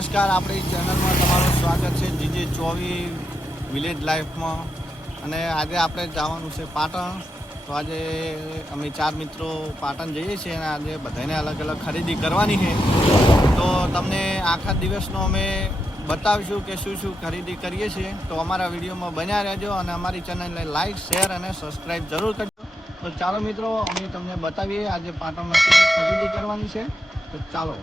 નમસ્કાર, આપણી ચેનલમાં તમારું સ્વાગત છે જીજે 24 વિલેજ લાઈફમાં. અને આજે આપણે જવાનું છે પાટણ. તો આજે અમે 4 મિત્રો પાટણ જઈએ છીએ અને આજે બધાને અલગ અલગ ખરીદી કરવાની છે. તો તમને આખા દિવસનો અમે બતાવીશું કે શું શું ખરીદી કરીએ છીએ. તો અમારા વિડીયોમાં બન્યા રહેજો અને અમારી ચેનલને લાઈક, શેર અને સબસ્ક્રાઈબ જરૂર કરજો. તો ચાલો મિત્રો, અમે તમને બતાવીએ આજે પાટણમાં શું ખરીદી કરવાની છે. તો ચાલો.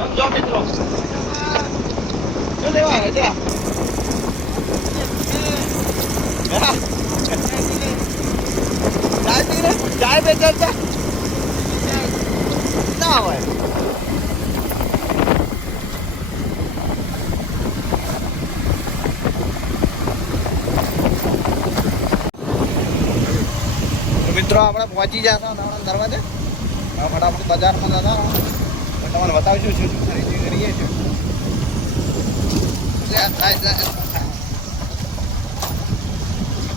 સમજો મિત્રો, શું લેવા આવે છે? ચાય पे चर्चा ના હોય. મિત્રો આપણે પહોંચી જતા નાણા દરવાજે. ફટાફટ બજારમાં જતા તમને બતાવીશું શું શું ખરીદી કરીએ છીએ.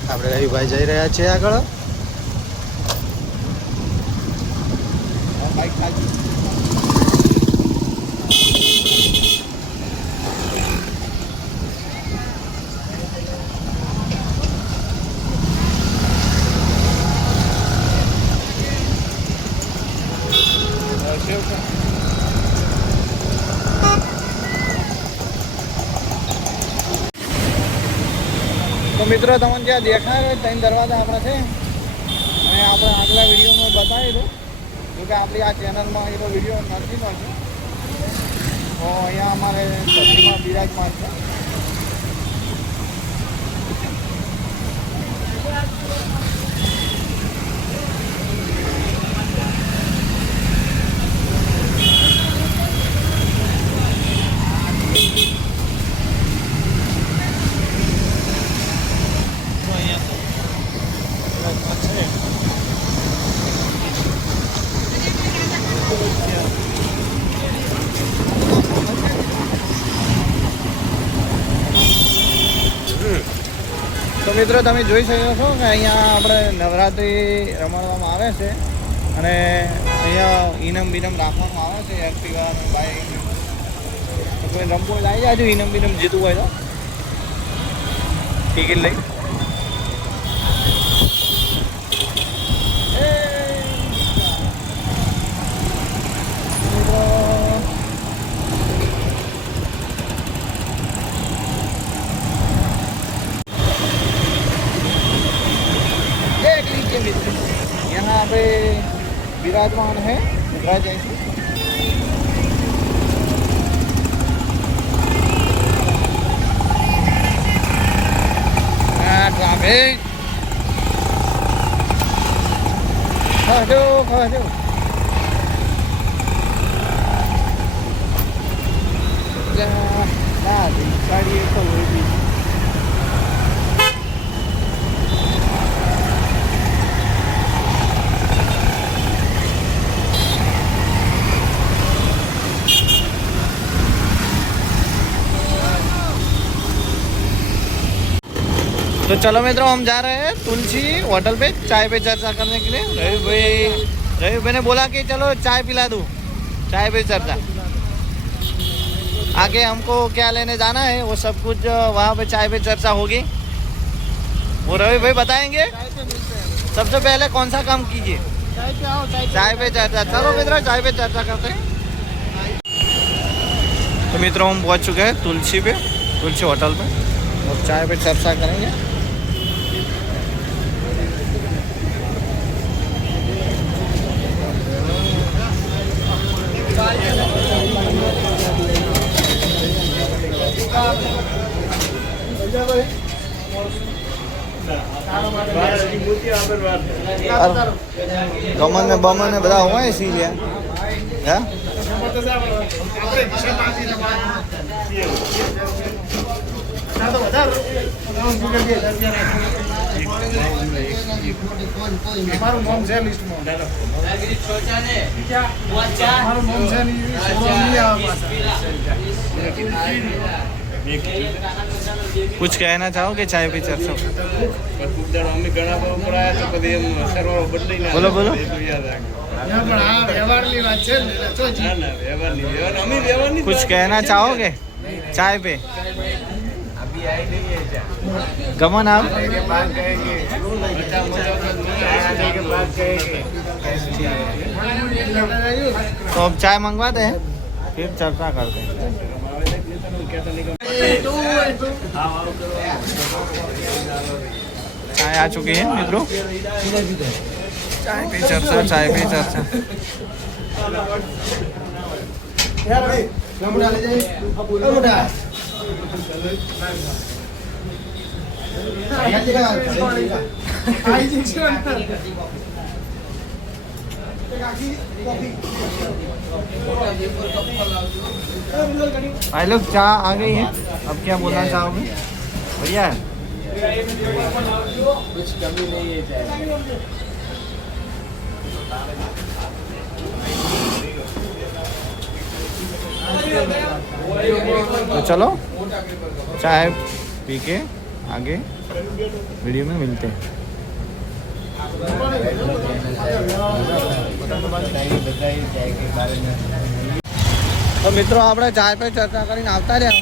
આપણે રવિભાઈ જઈ રહ્યા છીએ આગળ. બાઈક ચાલતી તો મિત્રો તમને જ્યાં દેખાય ત્યાં દરવાજા આપણે છે અને આપણે આગલા વિડીયોમાં બતાવી દઉં જોકે આપણી આ ચેનલમાં એનો વિડીયો નથી મળશે. તો અહીંયા અમારે સબ્જીમાં બિરાજમાન છે. તો મિત્રો તમે જોઈ શકો છો કે અહીંયા આપણે નવરાત્રિ રમાડવામાં આવે છે અને અહીંયા ઇનામ બિનામ રાખવામાં આવે છે. એક્ટિવા અને બાઇક કોઈ રમવું હોય આવી જાજો. ઇનામ બિનામ જીતવું હોય તો ટિકિટ લઈ. यहाँ पे विराजमान है मुद्रा जैसी. ट्रैफिक खाजो गाड़ी तो वही भी. तो चलो मित्रों, हम जा रहे हैं तुलसी होटल पे चाय पे चर्चा करने के लिए. रवि भाई ने बोला कि चलो चाय पिला दूँ, चाय पे चर्चा. आगे हमको क्या लेने जाना है वो सब कुछ वहाँ पे चाय पे चर्चा होगी. वो रवि भाई बताएंगे. सबसे पहले कौन सा काम कीजिए? चाय पे चर्चा. चलो मित्रों, चाय पे चर्चा करते हैं. तो मित्रों हम पहुँच चुके हैं तुलसी पे, तुलसी होटल पे, और चाय पे चर्चा करेंगे. ગમન ને બમન ને બધા હોય સીરિયા. હે અમારું નામ છે લિસ્ટમાં. અમારું નામ છે નહીં, નહીં આવે પાછા. कुछ कहना चाहोगे चाय पे चर्चा? बोलो बोलो. ના, પણ આ વ્યવહારની વાત છે ને, એટલે ચોજી. कुछ कहना चाहोगे चाय पे? गमन आप तो अब चाय मंगवाते हैं फिर चर्चा करते हैं. चाय आ चुकी है मित्रों. चाय पे चर्चा, चाय पे चर्चा. भाई लोग चाय आ गई है. अब क्या बोलना चाहोगे? बढ़िया है. कुछ कमी नहीं है चाय. तो चलो चाय पी के आगे वीडियो में मिलते हैं. તો મિત્રો આપણે ચાય પે ચર્ચા કરીને આવતા રહ્યા.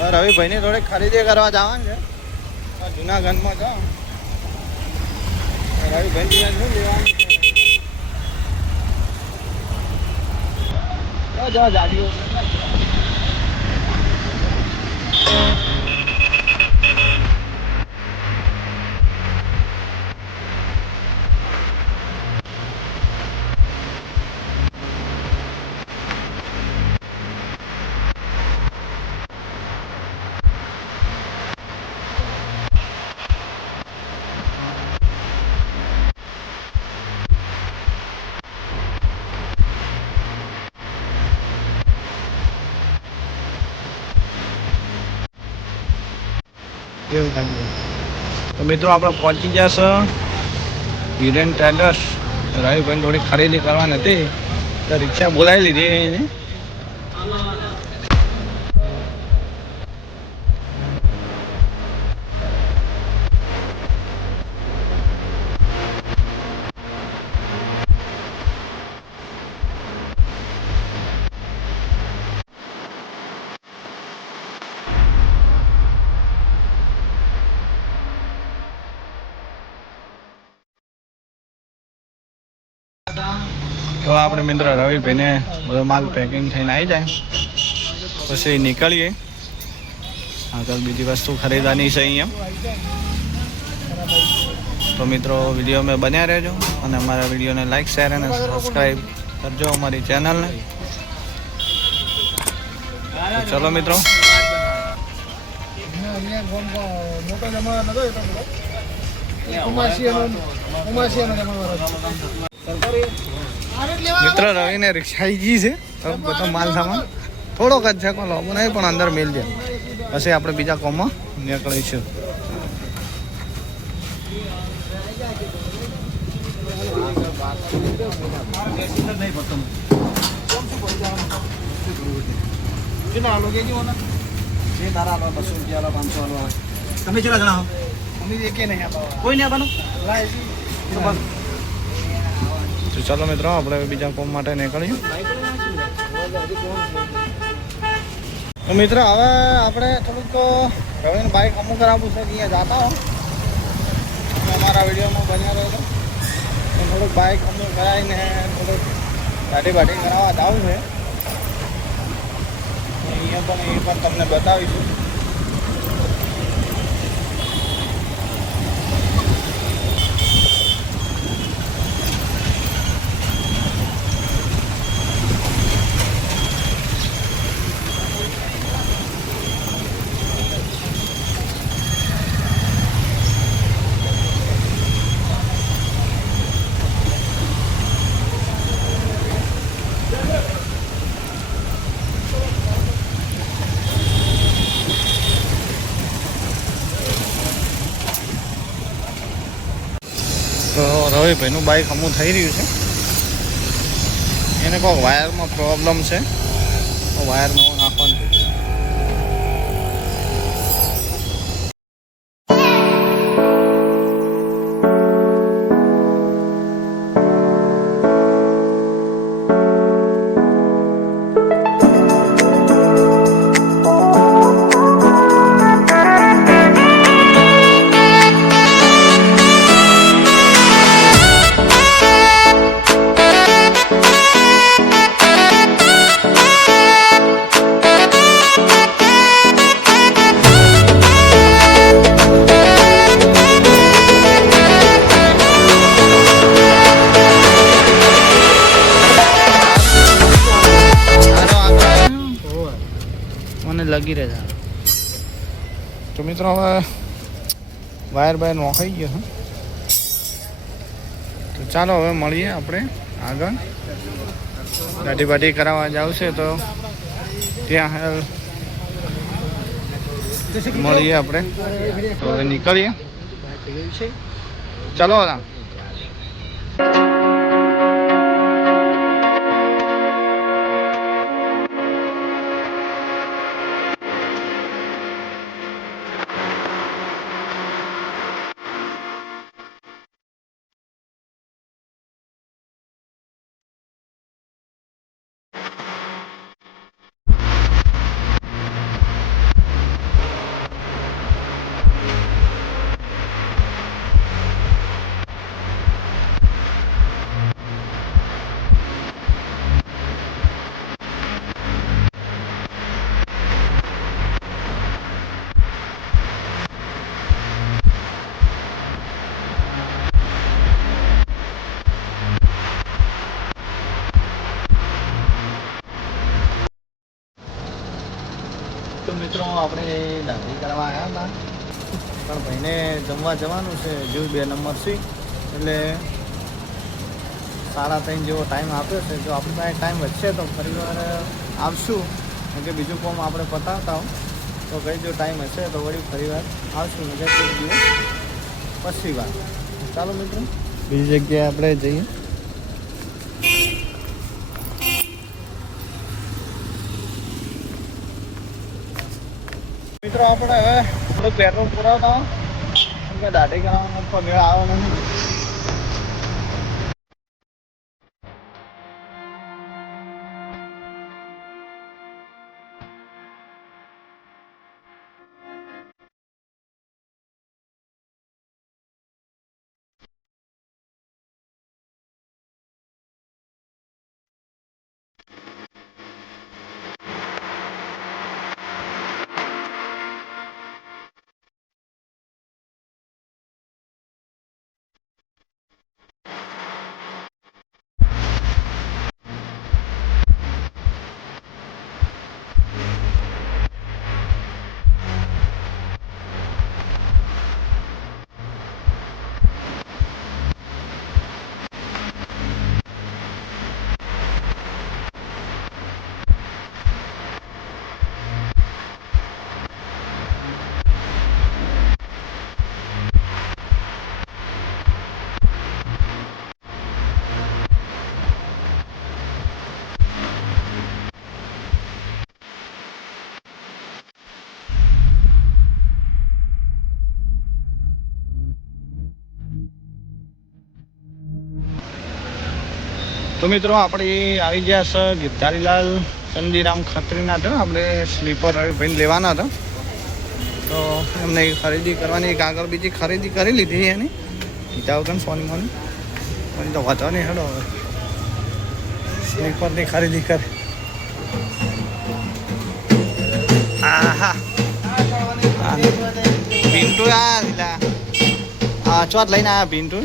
હવે રવિભાઈની થોડી ખરીદી કરવા જવાનું છે જુનાગઢમાં. જાઓ રવિભાઈ શું લેવાનું જો જાડીઓ. તો મિત્રો આપણે પહોંચી ગયા છે હિરેન ટ્રેડર્સ. રવિભાઈ થોડી ખરીદી કરવાની હતી તો રિક્ષા બોલાવી લીધી એને. તો આપણે મિત્ર રવિભાઈને બધો માલ પેકિંગ થઈને આવી જાય પછી નીકળીએ. આગળ બીજી વસ્તુ ખરીદવાની છે અહીંયા. તો મિત્રો વિડીયોમાં બન્યા રહેજો અને અમારા વિડીયોને લાઈક શેર અને સબસ્ક્રાઈબ કરજો અમારી ચેનલને. તો ચલો મિત્રો. મોટો જમા નતો મિત્ર રવિને રિક્ષા આવી ગઈ છે. બધો માલ સામાન થોડોક જ છે, કોઈ લોબો નહીં પણ અંદર મેલ છે. પછી આપણે બીજા કોમમાં નીકળીશું. તમે કેટલા જણા હો? અમે એકે નહીં આપવા. કોઈ નહીં આપવાનું? તો ચાલો મિત્રો આપણે બીજા કોમ માટે નીકળીએ. તો મિત્ર હવે આપણે થોડુંક રવિને બાઇક અમુક કરાવવું છે અહીંયા જતા હો. અમારા વિડીયોમાં બન્યા રહ્યો તો થોડુંક બાઇક અમુક કરાવીને થોડુંક ગાડી બાડી કરાવવા જવું છે. અહીંયા પણ એ પણ તમને બતાવીશું. રવિભાઈનું બાઇક અમુક થઈ રહ્યું છે. એને કોઈ વાયરમાં પ્રોબ્લેમ છે, તો વાયર નવો નાખવાનું. મને લગી રહે. તો મિત્રો હવે વાયર બાયર નોખાઈ ગયો છે. તો ચાલો હવે મળીએ આપણે આગળ. ગાડી બાડી કરાવવા જાવ છે તો ત્યાં મળીએ આપણે. તો હવે નીકળીએ. ચાલો. તો મિત્રો આપણે દાંડી કરવા આવ્યા હતા, પણ ભાઈને જમવા જવાનું છે હજુ 2 નંબર સી, એટલે 3:30 જેવો ટાઈમ આપ્યો છે. જો આપણી પાસે ટાઈમ વધશે તો ફરી વાર આવશું, કેમ કે બીજું કામ આપણે પતાવતા હો તો કઈ જો ટાઈમ હશે તો વળી ફરી વાર આવશું, ને એક દિવસ પછી વાર. ચાલો મિત્રો બીજી જગ્યાએ આપણે જઈએ. મિત્રો આપણે હવે થોડું પેટ્રોલ પુરાવતા કેમ કે દાઢી કરાવવાનો પગે આવે નહીં. તો મિત્રો આપણે આવી ગયા છે ગિરધારીલાલ ચંદીરામ ખત્રીના હતા. આપણે સ્લીપર રવિભાઈને લેવાના હતા, તો એમને ખરીદી કરવાની એક આગળ બીજી ખરીદી કરી લીધી એની ઈટા વગર સોની મોની મને તો વાંચવા નહીં. હેડો હવે સ્લીપરની ખરીદી કરી. આહા પિન્ટુ આ ચોટ લઈને આવ્યા પિન્ટુ.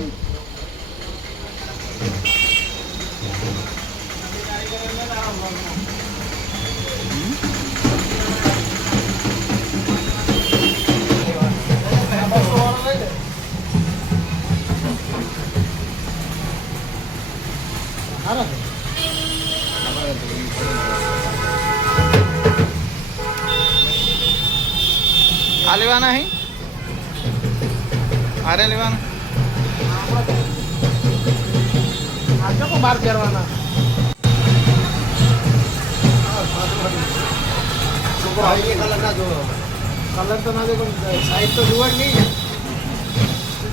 આ લેવાના હે, આરે લેવાના આ ચોખ્ખો બાર પહેરવાના કલર તો ના દે પણ સાઈઝ તો જોવા જ નહીં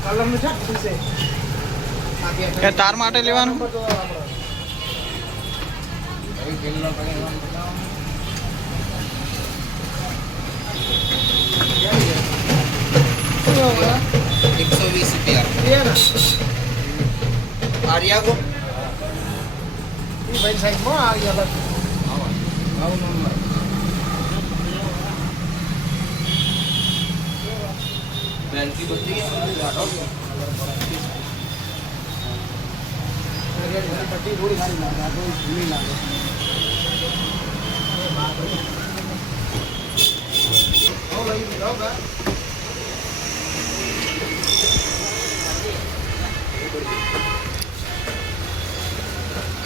કલર નું છે પૂછે કે તાર માટે લેવાનું આર્યાગો ભાઈ સાઈઝ માં આવી અલગ બેનથી બધી પટ્ટી થોડી સારી લાગે આ તો જૂની લાગે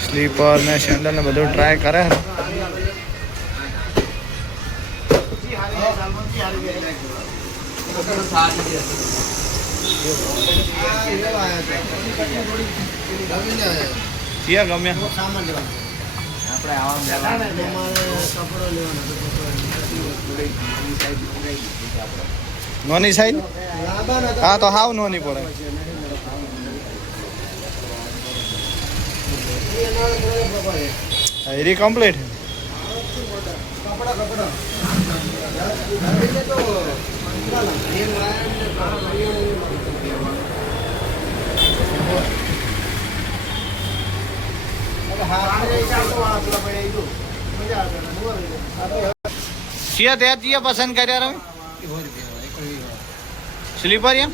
સ્લીપર ને સેન્ડલ ને બધું ટ્રાય કરે છે. ક્યાં ગમ્યા નોની સાઈડ હા તો હાવ નોની પડે એરી કમ્પ્લીટ ત્યાં ત્યાં પસંદ કર્યા રમે સ્લીપર એમ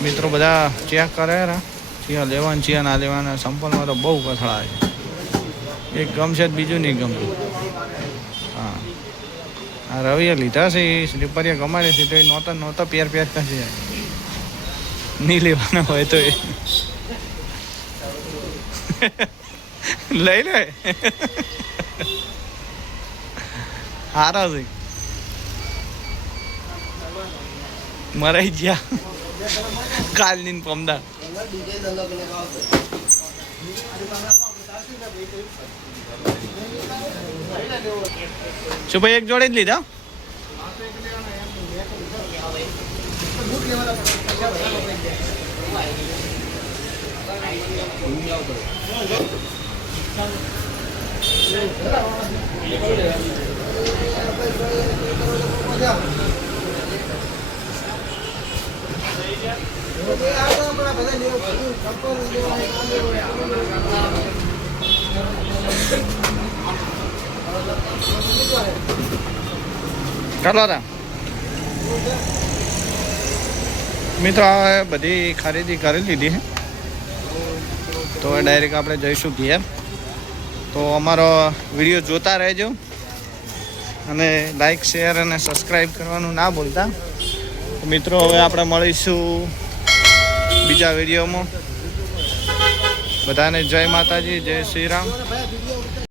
મિત્રો બધા ચેક કરે ચિયા લેવાનું ચિયા ના લેવાના સંપલમાં તો બહુ કથળા છે એક ગમશે જ બીજું નહીં ગમતું હા આ રવિએ લીધા છે એ સ્લીપરિયા ગમાડે છે તો એ નહોતા પેર કરશે નહીં લેવાના હોય તો એ લઈ લે હારા છે મરાઈ ગયા કાલની પમદા શું ભાઈ એક જોડે જ લીધા ચાલો તા મિત્રો હવે બધી ખરીદી કરી લીધી છે તો ડાયરેક્ટ આપણે જઈશું ઘેર તો અમારો વિડીયો જોતા રહેજો અને લાઈક શેર અને સબસ્ક્રાઈબ કરવાનું ના ભૂલતા મિત્રો હવે આપણે મળીશું બીજા વિડીયોમાં બધાને જય માતાજી જય શ્રી રામ